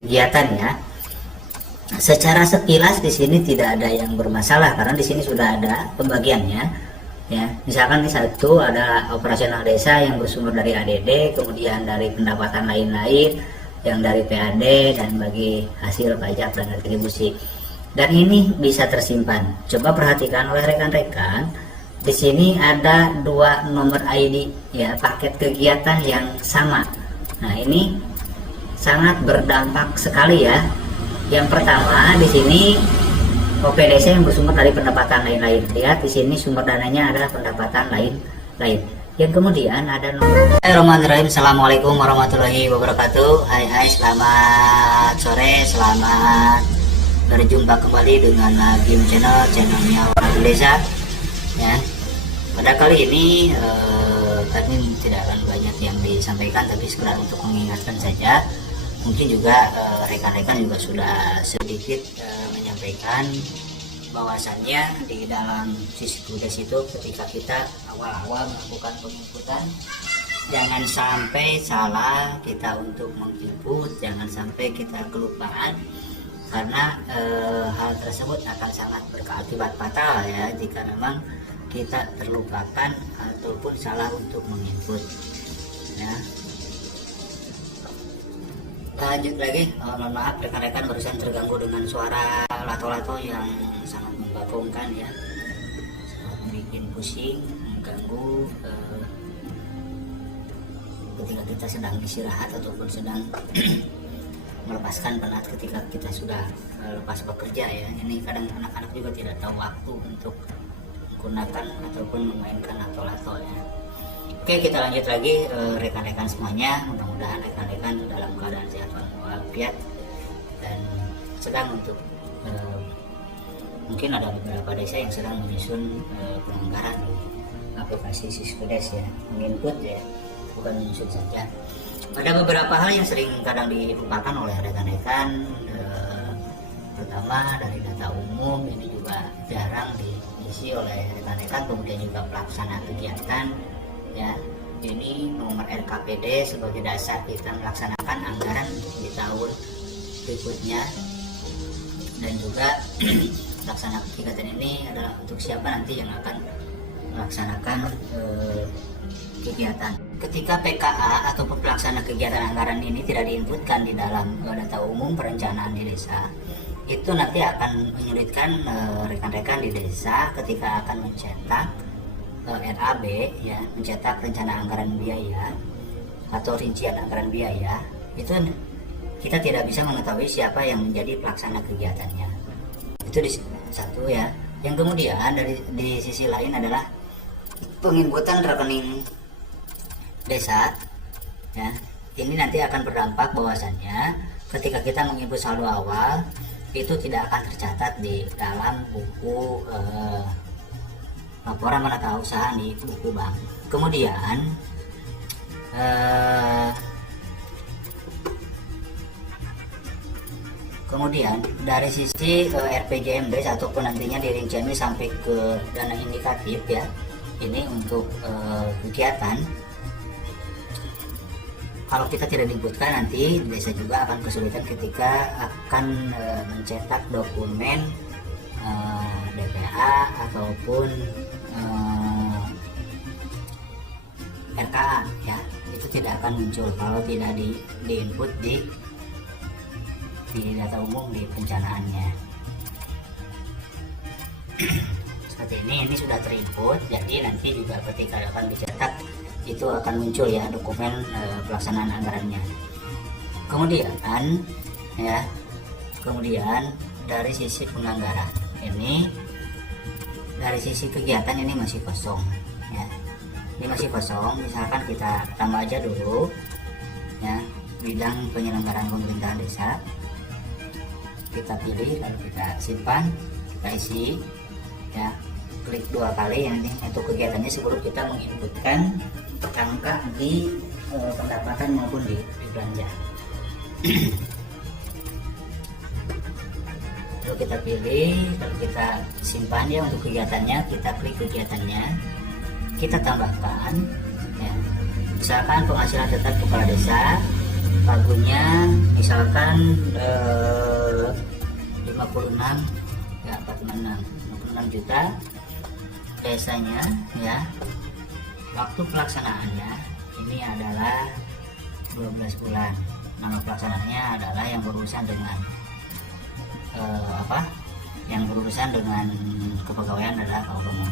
kegiatan ya. Secara sekilas di sini tidak ada yang bermasalah karena di sini sudah ada pembagiannya ya. Misalkan di satu ada operasional desa yang bersumber dari ADD, kemudian dari pendapatan lain-lain yang dari PAD, dan bagi hasil pajak dan retribusi. Dan ini bisa tersimpan. Coba perhatikan oleh rekan-rekan, di sini ada dua nomor ID ya, paket kegiatan yang sama. Nah, ini sangat berdampak sekali ya. Yang pertama di sini OPDC yang bersumber dari pendapatan lain-lain. Lihat di sini sumber dananya adalah pendapatan lain-lain. Yang kemudian ada nomor. Bismillahirrahmanirrahim. Assalamualaikum warahmatullahi wabarakatuh. Hai, selamat sore, selamat berjumpa kembali dengan Game channelnya Orang Desa ya. Pada kali ini admin tidak akan banyak yang disampaikan, tapi sekedar untuk mengingatkan saja. Mungkin juga rekan-rekan juga sudah sedikit menyampaikan bahwasannya di dalam sisi tugas itu ketika kita awal-awal melakukan penginputan, jangan sampai salah kita untuk menginput, jangan sampai kita kelupaan, karena hal tersebut akan sangat berkeakibat fatal ya jika memang kita terlupakan ataupun salah untuk menginput ya. Lanjut lagi, mohon maaf rekan-rekan barusan terganggu dengan suara lato-lato yang sangat membagongkan ya, sangat bikin pusing, mengganggu ketika kita sedang istirahat ataupun sedang melepaskan penat ketika kita sudah lepas bekerja ya. Ini kadang anak-anak juga tidak tahu waktu untuk menggunakan ataupun memainkan lato-lato ya. Oke, kita lanjut lagi rekan-rekan semuanya. Mudah-mudahan rekan-rekan dalam keadaan sehat walafiat dan sedang untuk mungkin ada beberapa desa yang sedang menyusun pelanggaran di aplikasi Siskudes ya, menginput ya, bukan menyusun saja. Ada beberapa hal yang sering kadang dilupakan oleh rekan-rekan, pertama dari data umum ini juga jarang diisi oleh rekan-rekan, kemudian juga pelaksana kegiatan ya. Ini nomor RKPD sebagai dasar kita melaksanakan anggaran di tahun berikutnya, dan juga pelaksana kegiatan ini adalah untuk siapa nanti yang akan melaksanakan kegiatan. Ketika PKA ataupun pelaksana kegiatan anggaran ini tidak diinputkan di dalam data umum perencanaan di desa, itu nanti akan menyulitkan rekan-rekan di desa ketika akan mencetak RAB ya, mencetak rencana anggaran biaya atau rincian anggaran biaya. Itu kita tidak bisa mengetahui siapa yang menjadi pelaksana kegiatannya. Itu di satu ya. Yang kemudian di sisi lain adalah penginputan rekening desa ya. Ini nanti akan berdampak bahwasannya ketika kita menginput saldo awal itu tidak akan tercatat di dalam buku laporan penata usaha di buku bank. Kemudian dari sisi RPJMD ataupun nantinya di rinciannya sampai ke dana indikatif ya, ini untuk kegiatan. Kalau kita tidak diinputkan, nanti desa juga akan kesulitan ketika akan mencetak dokumen DPA ataupun RKA ya. Itu tidak akan muncul kalau tidak diinput di data umum di perencanaannya. Seperti ini sudah terinput, jadi nanti juga ketika akan dicetak itu akan muncul ya dokumen pelaksanaan anggarannya. Kemudian dari sisi penganggaran ini, dari sisi kegiatan ini masih kosong ya. Ini masih kosong, misalkan kita tambah aja dulu ya, bidang penyelenggaraan pemerintahan desa. Kita pilih, lalu kita simpan, kita isi ya, klik 2 kali yang ini untuk kegiatannya sebelum kita menginputkan angka di pendapatan maupun di belanja. Lalu kita pilih, lalu kita simpan ya untuk kegiatannya, kita klik kegiatannya, kita tambahkan ya. misalkan penghasilan tetap kepala desa pagunya misalkan 56 ya 56 juta, desanya ya waktu pelaksanaannya ini adalah 12 bulan. Nama pelaksanaannya adalah yang berurusan dengan yang berurusan dengan kepegawaian adalah kalau umum.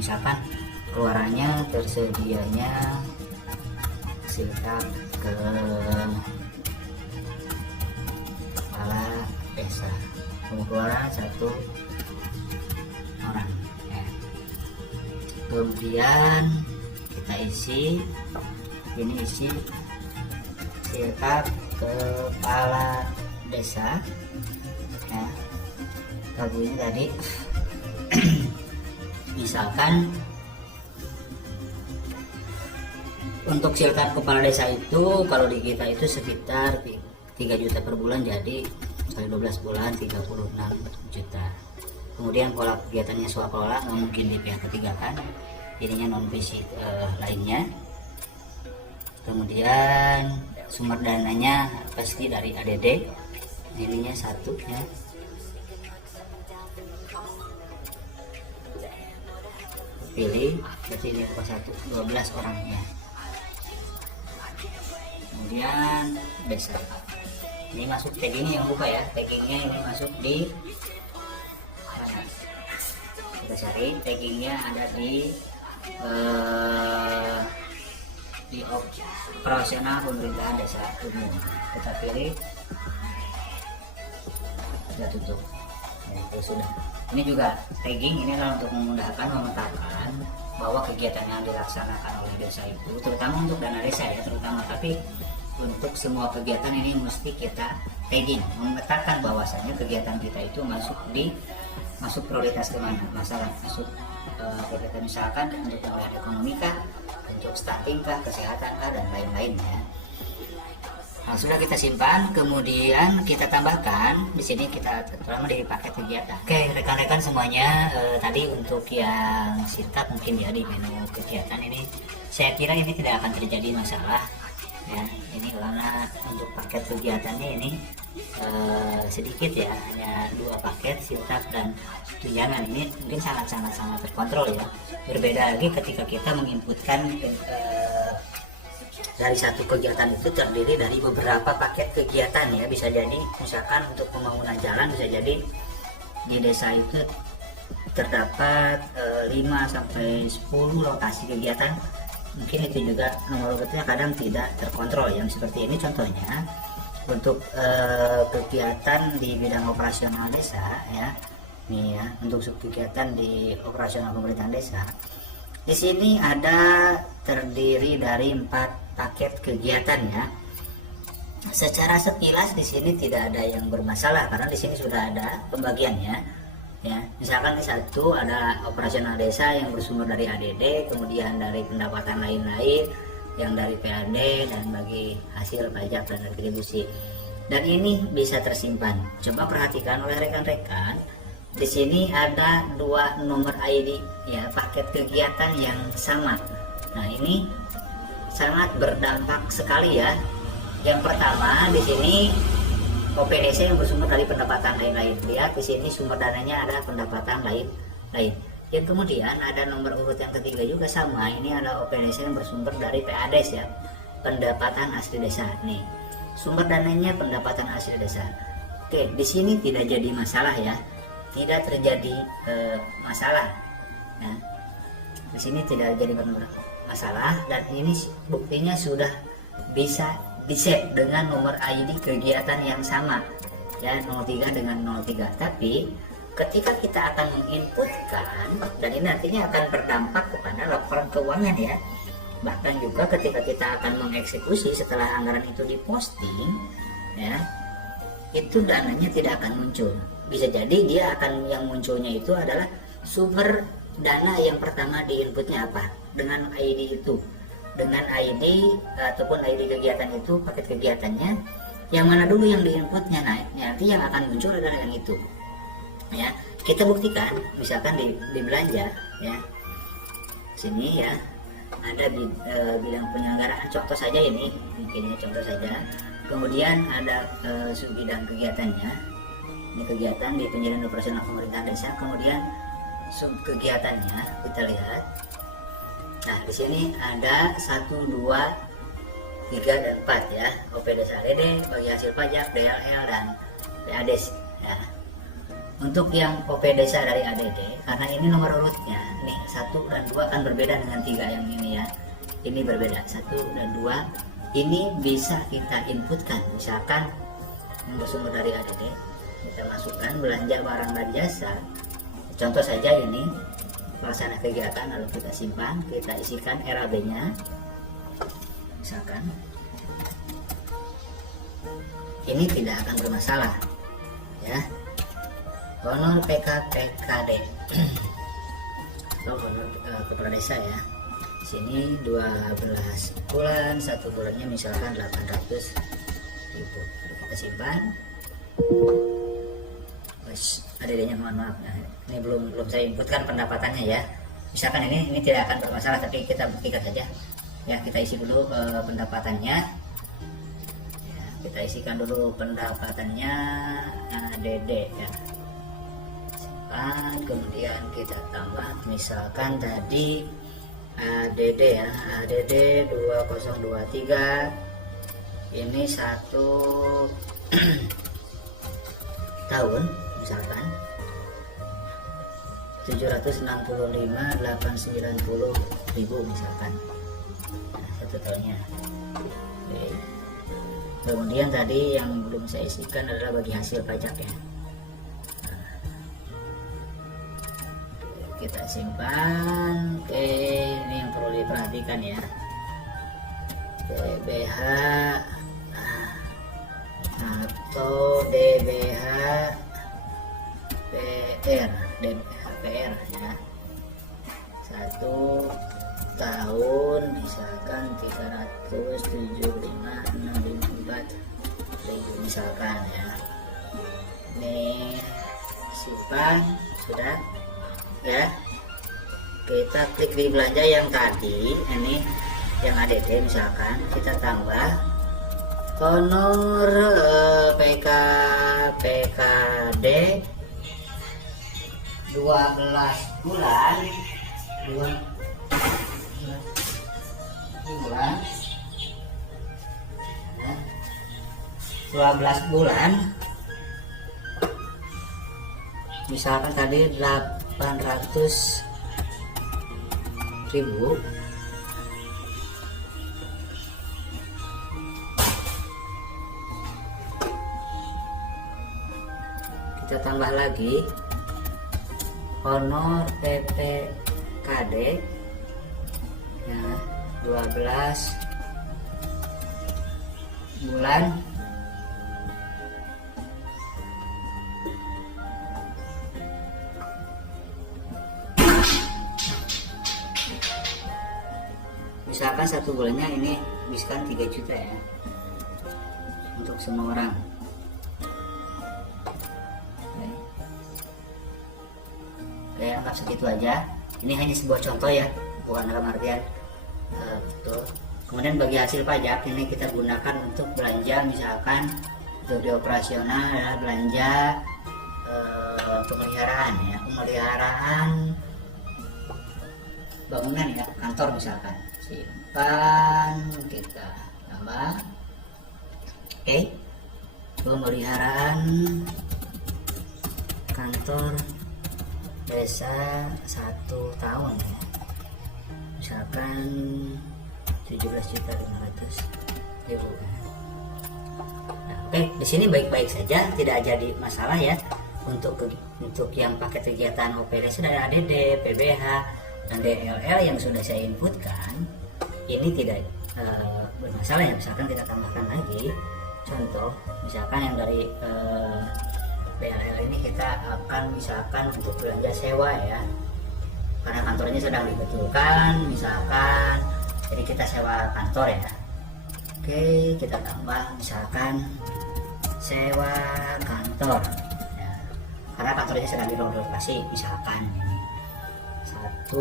Misalkan keluarannya tersedianya siltap ke kepala desa, pengeluaran 1 orang ya. Kemudian kita isi siltap kepala desa ya, tabunya tadi misalkan untuk siltap kepala desa itu kalau di kita itu sekitar 3 juta per bulan, jadi kali 12 bulan 36 juta. Kemudian pola kegiatannya swakelola nggak mungkin di pihak ketiga kan, ininya non fisik lainnya. Kemudian sumber dananya pasti dari ADD, ininya 1 ya. Pilih berarti ini kelas 1 12 orangnya. Kemudian desa ini masuk taggingnya yang buka ya, taggingnya ini masuk di mana? Kita cari taggingnya ada di operasional pemerintahan desa umum, kita pilih, kita tutup ya, itu sudah. Ini juga tagging ini adalah untuk memudahkan memetakan bahwa kegiatan yang dilaksanakan oleh desa itu, terutama untuk dana desa ya terutama, tapi untuk semua kegiatan ini mesti kita tagging, memetakan bahwasannya kegiatan kita itu masuk prioritas kemana, masalah masuk prioritas misalkan untuk pemulihan ekonomi kah, untuk stunting kah, kesehatan kah, dan lain-lainnya. Nah, sudah kita simpan, kemudian kita tambahkan di sini kita terutama di paket kegiatan. Oke, rekan-rekan semuanya, tadi untuk yang siltap mungkin ya di menu kegiatan ini saya kira ini tidak akan terjadi masalah ya. Ini karena untuk paket kegiatannya ini sedikit ya, hanya 2 paket siltap dan tunjangan, ini mungkin sangat terkontrol ya. Berbeda lagi ketika kita menginputkan dari satu kegiatan itu terdiri dari beberapa paket kegiatan ya, bisa jadi misalkan untuk pembangunan jalan bisa jadi di desa itu terdapat 5 sampai 10 lokasi kegiatan, mungkin itu juga nomor urutnya kadang tidak terkontrol yang seperti ini. Contohnya untuk kegiatan di bidang operasional desa ya, nih ya, untuk kegiatan di operasional pemerintahan desa di sini ada terdiri dari 4 paket kegiatan ya. Secara sekilas di sini tidak ada yang bermasalah karena di sini sudah ada pembagiannya ya. Misalkan di 1 ada operasional desa yang bersumber dari ADD, kemudian dari pendapatan lain-lain yang dari PAD dan bagi hasil pajak dan retribusi, dan ini bisa tersimpan. Coba perhatikan oleh rekan-rekan, di sini ada 2 nomor ID ya, paket kegiatan yang sama. Nah, ini sangat berdampak sekali ya. Yang pertama di sini OPDC yang bersumber dari pendapatan lain-lain. Lihat di sini sumber dananya ada pendapatan lain-lain. Yang kemudian ada nomor urut yang ketiga juga sama. Ini ada OPDC yang bersumber dari PADES ya, pendapatan asli desa. Nih, sumber dananya pendapatan asli desa. Oke, di sini tidak jadi masalah ya. Tidak terjadi masalah. Nah, di sini tidak jadi masalah, dan ini buktinya sudah bisa di-save dengan nomor ID kegiatan yang sama ya, 03 dengan 03. Tapi ketika kita akan menginputkan, dan ini nantinya akan berdampak kepada laporan keuangan ya, bahkan juga ketika kita akan mengeksekusi setelah anggaran itu diposting ya, itu dananya tidak akan muncul. Bisa jadi dia akan, yang munculnya itu adalah sumber dana yang pertama di inputnya apa, dengan ID itu, dengan ID ataupun ID kegiatan itu, paket kegiatannya yang mana dulu yang di inputnya. Nah, nanti yang akan muncul adalah yang itu ya. Kita buktikan misalkan di belanja ya, sini ya, ada bidang penyelenggaraan, contoh saja ini contoh saja. Kemudian ada subbidang kegiatannya, ini kegiatan di penyediaan operasional pemerintahan desa. Kemudian sub kegiatannya kita lihat. Nah, di sini ada 1, 2, 3 dan 4 ya, OP Desa ADD, bagi hasil pajak, DLL dan PADES ya. Untuk yang OP Desa dari ADD, karena ini nomor urutnya nih 1 dan 2 kan berbeda dengan 3 yang ini ya. Ini berbeda, 1 dan 2 ini bisa kita inputkan, misalkan yang bersumber dari ADD kita masukkan belanja barang dan jasa. Contoh saja ini pelaksana kegiatan, lalu kita simpan, kita isikan RAB-nya misalkan. Ini tidak akan bermasalah ya. Honor PKPKD atau honor kepala desa ya. Sini 12 bulan, 1 bulannya misalkan 800.000. Kita simpan. ADD-nya mohon maaf ya. Ini belum saya inputkan pendapatannya ya. Misalkan ini tidak akan bermasalah, tapi kita buktikan saja ya. Kita isi dulu pendapatannya ya, kita isikan dulu pendapatannya ADD ya. Simpan, kemudian kita tambah misalkan tadi ADD ya, ADD 2023 ini 1 tahun misalkan 765.890.000 misalkan. Nah, 1 tahunnya. Oke. Kemudian tadi yang belum saya isikan adalah bagi hasil pajak ya. Nah, kita simpan. Oke, ini yang perlu diperhatikan ya. DBH atau DBH PR, DBH PR ya. 1 tahun misalkan 375.654.000 misalkan ya. Ini simpan sudah ya. Kita klik di belanja yang tadi, ini yang ADD misalkan, kita tambah honor PKPKD 12 bulan 12 bulan misalkan tadi 800.000. Kita tambah lagi honor PPKD ya, 12 bulan misalkan 1 bulannya ini misalkan 3 juta ya untuk semua orang. Oke, anggap segitu aja. Ini hanya sebuah contoh ya, bukan dalam artian betul. Kemudian bagi hasil pajak ini kita gunakan untuk belanja, misalkan untuk di operasional adalah belanja pemeliharaan ya, pemeliharaan bangunan ya, kantor misalkan. Simpan, kita tambah. Oke, pemeliharaan kantor desa 1 tahun ya. Misalkan 17.500.000 ya. Nah, oke, di sini baik-baik saja, tidak jadi masalah ya. Untuk yang paket kegiatan OPDS dari ADD, PBH dan DLL yang sudah saya inputkan, ini tidak bermasalah ya. Misalkan kita tambahkan lagi contoh, misalkan yang dari DLL ini kita akan misalkan untuk belanja sewa ya, karena kantornya sedang dibetulkan misalkan, jadi kita sewa kantor ya. Oke, kita tambah misalkan sewa kantor ya, karena kantornya sedang direlokasi misalkan ini 1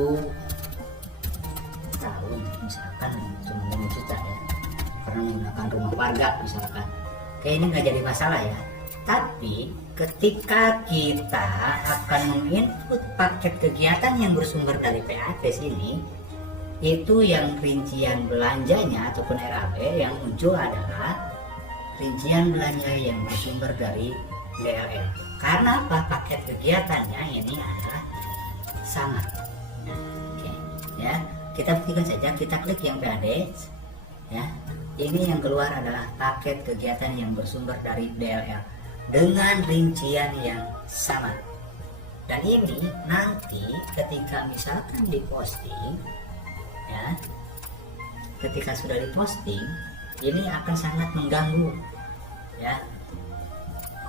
tahun misalkan cuma 5 juta ya, karena menggunakan rumah warga misalkan, kayak ini nggak jadi masalah ya. Tapi ketika kita akan menginput paket kegiatan yang bersumber dari PATES ini, itu yang rincian belanjanya ataupun RAB yang muncul adalah rincian belanja yang bersumber dari DLL. Karena apa? Paket kegiatannya ini adalah sama. Oke, ya, kita buktikan saja. Kita klik yang PATES, ya. Ini yang keluar adalah paket kegiatan yang bersumber dari DLL dengan rincian yang sama. Dan ini nanti ketika misalkan diposting, ya, ketika sudah diposting, ini akan sangat mengganggu, ya.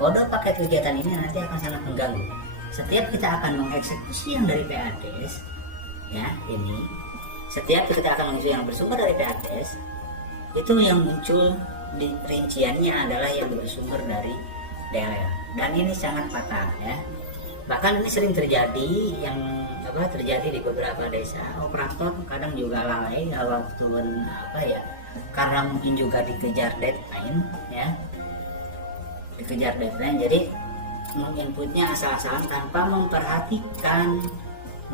Kode paket kegiatan ini nanti akan sangat mengganggu. Setiap kita akan mengeksekusi yang dari PATES, ya, ini setiap kita akan mengeksekusi yang bersumber dari PATES, itu yang muncul di rinciannya adalah yang bersumber dari DLL, dan ini sangat fatal ya. Bahkan ini sering terjadi, yang terjadi di beberapa desa, operator kadang juga lalai waktu karena mungkin juga dikejar deadline ya, jadi menginputnya asal-asalan tanpa memperhatikan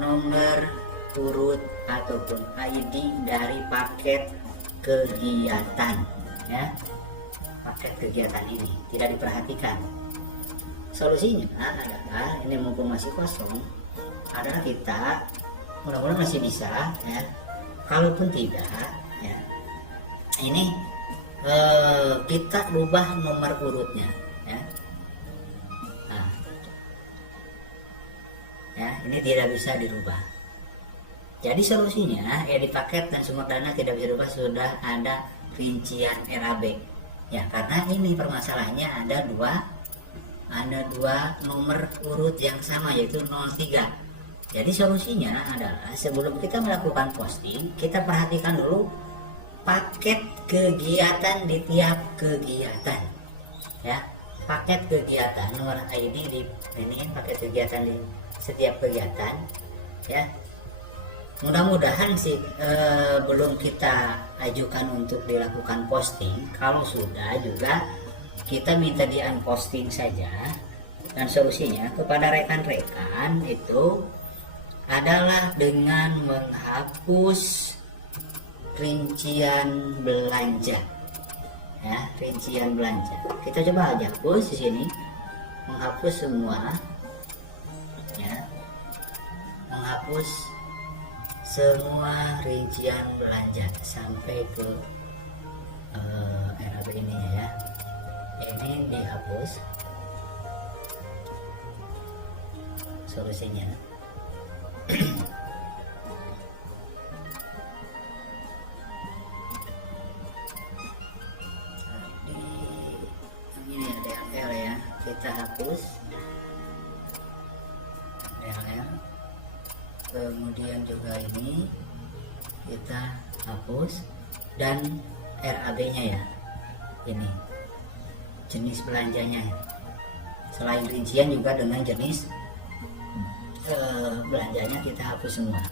nomor urut ataupun ID dari paket kegiatan ya. Paket kegiatan ini tidak diperhatikan. Solusinya adalah, ini mumpung masih kosong, adalah kita mudah-mudahan masih bisa ya. Kalaupun tidak ya, ini kita rubah nomor urutnya ya. Nah, ya, ini tidak bisa dirubah. Jadi solusinya ya, di paket dan sumber dana tidak bisa dirubah, sudah ada rincian RAB. Ya, karena ini permasalahannya ada dua nomor urut yang sama, yaitu 03. Jadi solusinya adalah sebelum kita melakukan posting, kita perhatikan dulu paket kegiatan di tiap kegiatan. Ya, paket kegiatan, nomor ID di ini paket kegiatan di setiap kegiatan. Ya, mudah-mudahan sih belum kita ajukan untuk dilakukan posting. Kalau sudah juga kita minta di unposting saja. Dan solusinya kepada rekan-rekan itu adalah dengan menghapus rincian belanja ya, rincian belanja. Kita coba aja hapus di sini, menghapus semua ya, menghapus semua rincian belanja sampai ke RAB ini ya. Ini dihapus solusinya. Ini ada DLL ya, kita hapus DLL. Kemudian juga ini kita hapus, dan RAB-nya ya, ini jenis belanjanya. Selain rincian juga dengan jenis belanjanya kita hapus semua.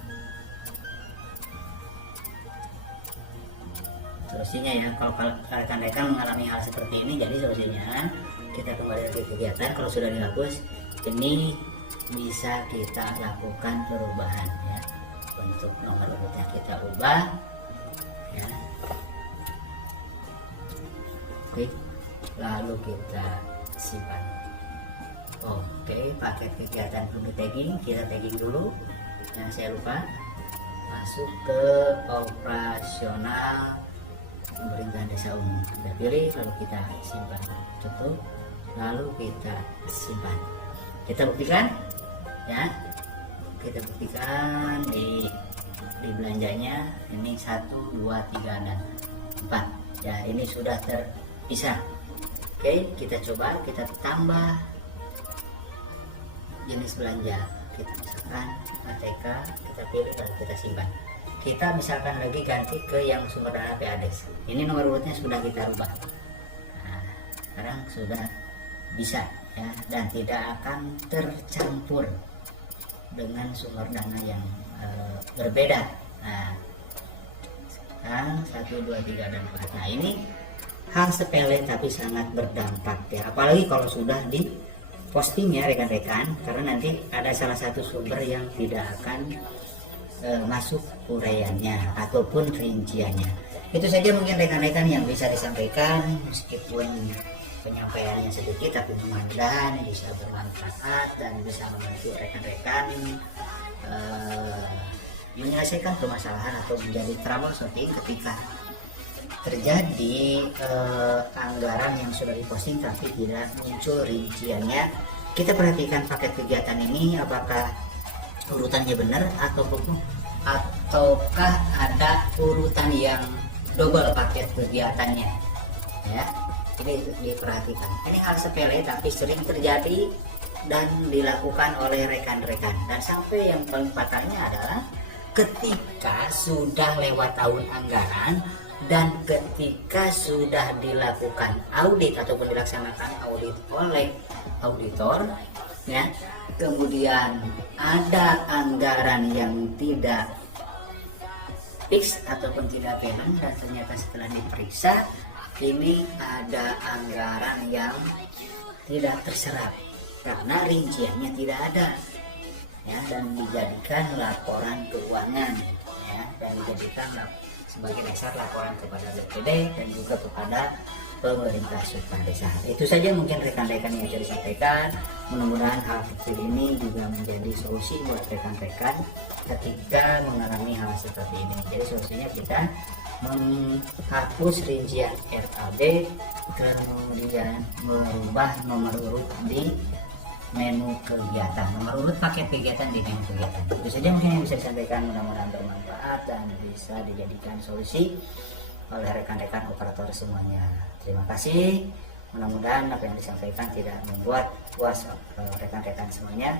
Solusinya ya, kalau rekan-rekan mengalami hal seperti ini, jadi solusinya kita kembali lagi ke kegiatan. Kalau sudah dihapus, ini bisa kita lakukan perubahan ya. Untuk nomor urutnya kita ubah ya. Klik, lalu kita simpan. Oke, paket kegiatan perlu tagging, kita tagging dulu. Yang saya lupa, masuk ke operasional pemerintahan desa umum, kita pilih, lalu kita simpan, tutup, lalu kita simpan. Kita buktikan ya, kita buktikan di belanjanya ini 1, 2, 3 dan 4 ya, ini sudah terpisah. Oke, kita coba, kita tambah jenis belanja, kita misalkan ATK, kita pilih dan kita simpan. Kita misalkan lagi ganti ke yang sumber dana PATES, ini nomor urutnya sudah kita rubah. Nah, sekarang sudah bisa ya, dan tidak akan tercampur dengan sumber dana yang berbeda. Nah, Nah, 1, 2, 3, dan 4. Nah, ini hal sepele tapi sangat berdampak ya, apalagi kalau sudah di posting ya rekan-rekan, karena nanti ada salah satu sumber yang tidak akan masuk uraiannya ataupun rinciannya. Itu saja mungkin rekan-rekan yang bisa disampaikan, meskipun penyampaiannya sedikit tapi memadai, bisa bermanfaat dan bisa membantu rekan-rekan menyelesaikan permasalahan atau menjadi troubleshooting ketika terjadi anggaran yang sudah diposting tapi tidak muncul rinciannya. Kita perhatikan paket kegiatan ini apakah urutannya benar ataukah ada urutan yang double paket kegiatannya ya. Ini diperhatikan. Ini hal sepele tapi sering terjadi dan dilakukan oleh rekan-rekan. Dan sampai yang paling fatalnya adalah ketika sudah lewat tahun anggaran dan ketika sudah dilakukan audit ataupun dilaksanakan audit oleh auditor ya, kemudian ada anggaran yang tidak fix ataupun tidak canon, dan ternyata setelah diperiksa ini ada anggaran yang tidak terserap karena rinciannya tidak ada ya, dan dijadikan laporan keuangan ya, dan dijadikan sebagai dasar laporan kepada BPD dan juga kepada pemerintah suku desa. Itu saja mungkin rekan-rekan yang saya sampaikan. Mudah-mudahan hal kecil ini juga menjadi solusi buat rekan-rekan ketika mengalami hal seperti ini. Jadi solusinya kita menghapus rincian RAB, kemudian merubah nomor urut di menu kegiatan, nomor urut paket kegiatan di menu kegiatan. Itu saja mungkin yang bisa disampaikan, mudah-mudahan bermanfaat dan bisa dijadikan solusi oleh rekan-rekan operator semuanya. Terima kasih, mudah-mudahan apa yang disampaikan tidak membuat puas rekan-rekan semuanya,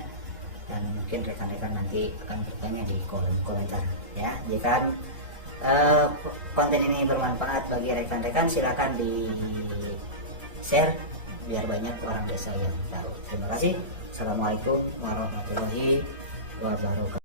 dan mungkin rekan-rekan nanti akan bertanya di kolom komentar ya. Jika konten ini bermanfaat bagi rekan-rekan, silakan di share biar banyak orang desa yang tahu. Terima kasih. Assalamualaikum warahmatullahi wabarakatuh.